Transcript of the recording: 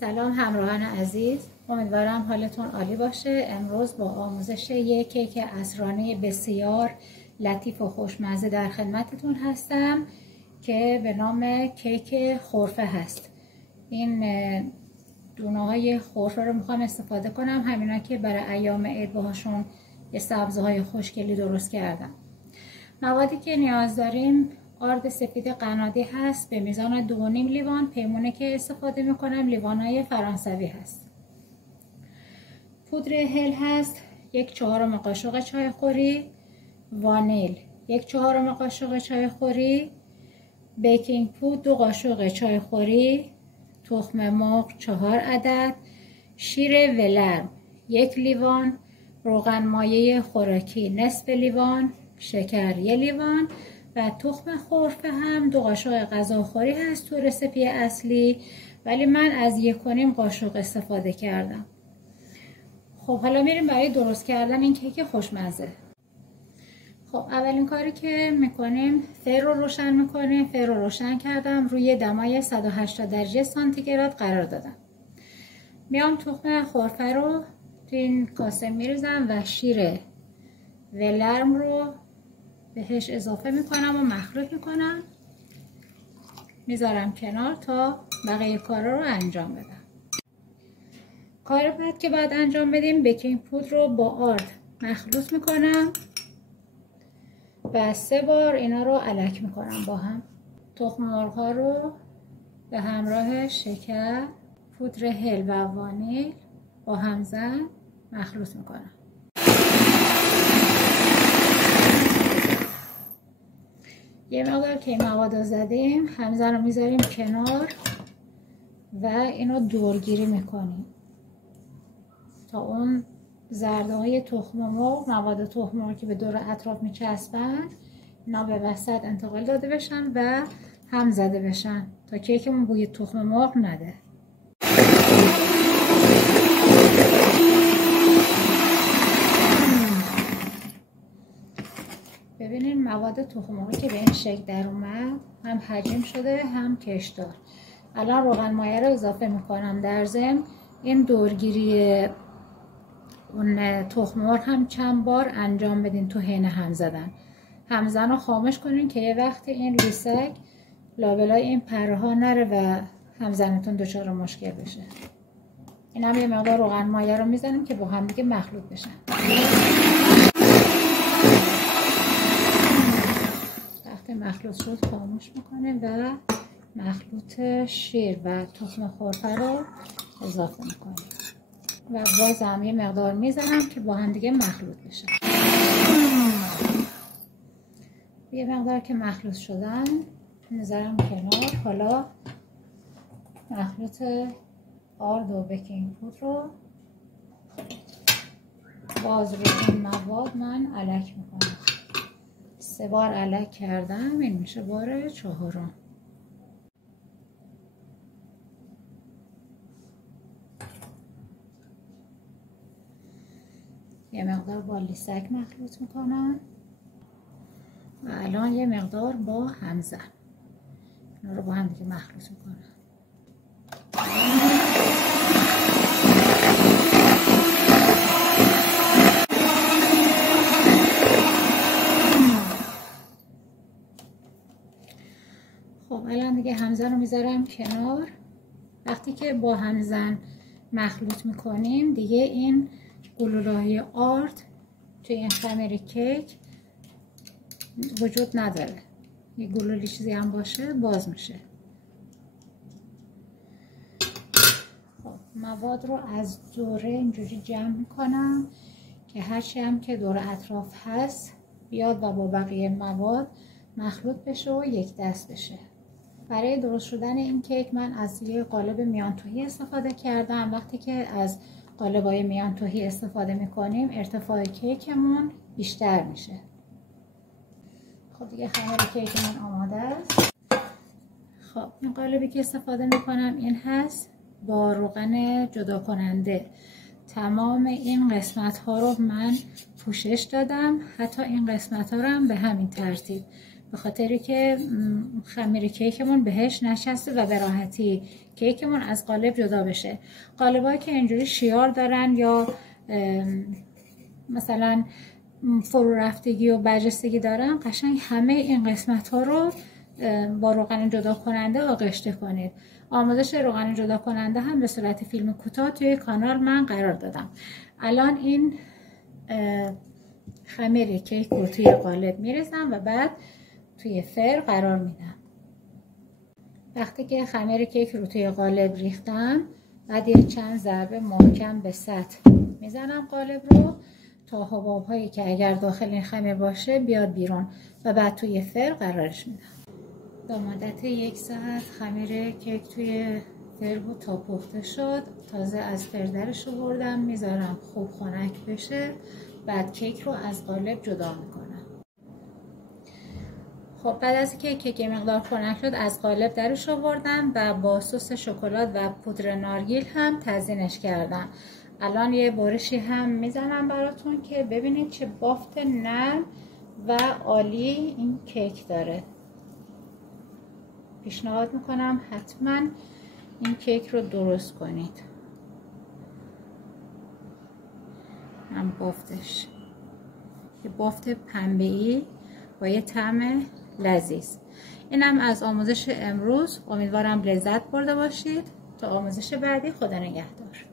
سلام همراهان عزیز، امیدوارم حالتون عالی باشه. امروز با آموزش یک کیک عصرانه بسیار لطیف و خوشمزه در خدمتتون هستم که به نام کیک خرفه هست. این دونه های خرفه رو میخوام استفاده کنم، همینا که برای ایام عید باهاشون یه سبزه های خوشگلی درست کردم. موادی که نیاز داریم: آرد سفید قنادی هست به میزان 2.5 لیوان. پیمونه که استفاده میکنم لیوانای فرانسوی هست. پودر هل هست 1/4 قاشق چای خوری. وانیل 1/4 قاشق چای خوری. بیکینگ پودر 2 قاشق چای خوری. تخم مرغ 4 عدد. شیر ولرم 1 لیوان. روغن مایه خوراکی نصف لیوان. شکر 1 لیوان و تخم خرفه هم 2 قاشق غذاخوری هست تو رسیپی اصلی، ولی من از 1.5 قاشق استفاده کردم. خب حالا میریم برای درست کردن این کیک خوشمزه. خب اولین کاری که میکنیم فر رو روشن میکنیم. فر رو روشن کردم، روی دمای 180 درجه سانتیگراد قرار دادم. میام تخم خرفه رو تو این کاسه میریزم و شیر ولرم رو بهش اضافه میکنم و مخلوط میکنم، میذارم کنار تا بقیه کارا رو انجام بدم. کار بعد که باید انجام بدیم، بیکینگ پودر رو با آرد مخلوط میکنم و 3 بار اینا رو الک میکنم با هم. تخم مرغ ها رو به همراه شکر، پودر هل و وانیل با همزن مخلوط میکنم. یه مقدار که این مواد رو زدیم، همزن رو میذاریم کنار و اینو دورگیری میکنیم تا اون زرده های تخم مرغ، مواد تخم مرغ که به دور اطراف میچسبن، اینا به وسط انتقال داده بشن و هم زده بشن تا کیکمون بوی تخم مرغ نده. ببینین مواد تخم مرغی که به این شکل در اومد، هم حجم شده هم کشدار. الان روغن مایه رو اضافه میکنم. در ضمن این دورگیری اون تخم مرغ هم چند بار انجام بدین تو حین هم زدن. همزن رو خاموش کنین که یه وقت این لیسک لابلای این پره ها نره و همزنتون دچار مشکل بشه. این هم یه مقدار روغن مایه رو میزنیم که با هم دیگه مخلوط بشن. وقتی مخلوط شد خاموش میکنیم و مخلوط شیر و تخم خرفه رو اضافه میکنیم و باز هم یه مقدار میزنم که با هم دیگه مخلوط بشه. یه مقدار که مخلوط شدن میذارم کنار. حالا مخلوط آرد و بیکینگ پودر رو باز روی این مواد من الک میکنم. 3 بار الک کردم، این میشه بار 4. یه مقدار با لیسک مخلوط میکنم و الان یه مقدار با همزن اینا رو با هم دیگه مخلوط میکنم. خب الان دیگه همزن رو میذارم کنار. وقتی که با همزن مخلوط میکنیم دیگه این گلوله‌های آرد توی این خمیر کیک وجود نداره. یه گلولی چیزی هم باشه باز میشه. خب مواد رو از دوره اینجوری جمع میکنم که هرچی هم که دور اطراف هست بیاد و با بقیه مواد مخلوط بشه و یک دست بشه. برای درست شدن این کیک من از یه قالب میان تهی استفاده کردم. وقتی که از قالب‌های میان تهی استفاده میکنیم ارتفاع کیکمون بیشتر میشه. خب دیگه خمیر کیکمون آماده است. خب این قالبی که استفاده میکنم این هست با روغن جدا کننده. تمام این قسمت ها رو من پوشش دادم، حتی این قسمت ها رو هم به همین ترتیب. به خاطری که خمیر کیکمون بهش نشسته و به راحتی کیکمون از قالب جدا بشه. قالبایی که اینجوری شیار دارن یا مثلا فرو رفتگی و برجستگی دارن، قشنگ همه این قسمت ها رو با روغن جدا کننده آغشته کنید. آموزش روغن جدا کننده هم به صورت فیلم کوتاه توی کانال من قرار دادم. الان این خمیر کیک رو توی قالب میریزم و بعد توی فر قرار میدم. وقتی که خمیر کیک رو توی قالب ریختم، بعد یه چند ضربه محکم به سطح میزنم قالب رو تا حباب هایی که اگر داخل این خمیر باشه بیاد بیرون و بعد توی فر قرارش میدم. با مدت 1 ساعت خمیر کیک توی فر بود تا پخته شد. تازه از فر درش آوردم، میذارم خوب خنک بشه، بعد کیک رو از قالب جدا میکنم. خب بعد از اینکه کیک مقدار خنک شد از قالب درش آوردم و با سس شکلات و پودر نارگیل هم تزیینش کردم. الان یه برشی هم میزنم براتون که ببینید چه بافت نرم و عالی این کیک داره. پیشنهاد میکنم حتما این کیک رو درست کنید. من بافتش یه بافت پنبه‌ای با یه طعم لذیذ. اینم از آموزش امروز. امیدوارم لذت برده باشید. تا آموزش بعدی، خدا نگهدار.